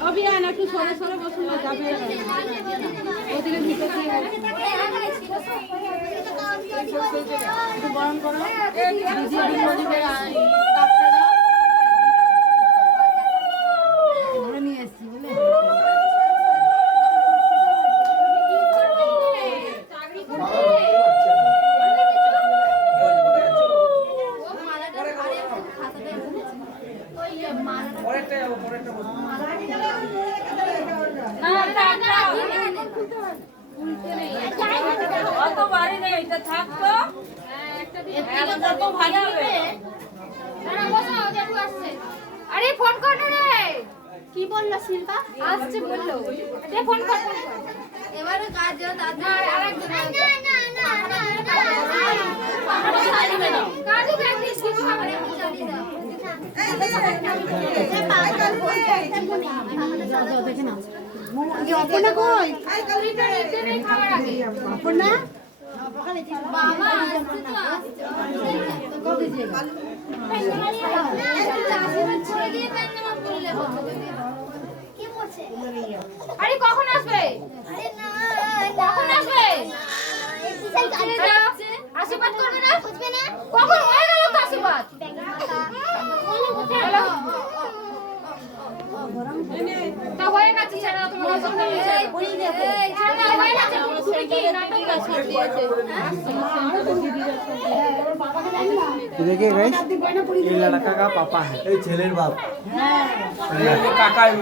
अभी आना একটু সরে সরে বসুন না যাবে ওদিকে ভিতরে একটু গরম করো ভিজিয়ে দিন ওদিকে ধরে নিয়ে এসেছি বলে আরে ফোন কর না রে কি বললো শিল্পা আসছে বললো দে ফোন কর এবারে কাজ দাদা আরেকজন না কাজে প্র্যাকটিস কি হবে চালিয়ে দাও দেখে না অপনা কই খাবার আগে অপনা বাবা আসছে তো আসছে আরে কখন আসবে কখন আসবে আশীর্বাদ করবে না কখন হয়ে গেল তো আশীর্বাদ তা হয়ে গেছে ছেড়ে দাও তোমার সব হয়ে গেছে তুমি কি নাটক সব দিয়েছে देखिए गाइस ये लड़का का पापा है এই ছেলের বাপ काका है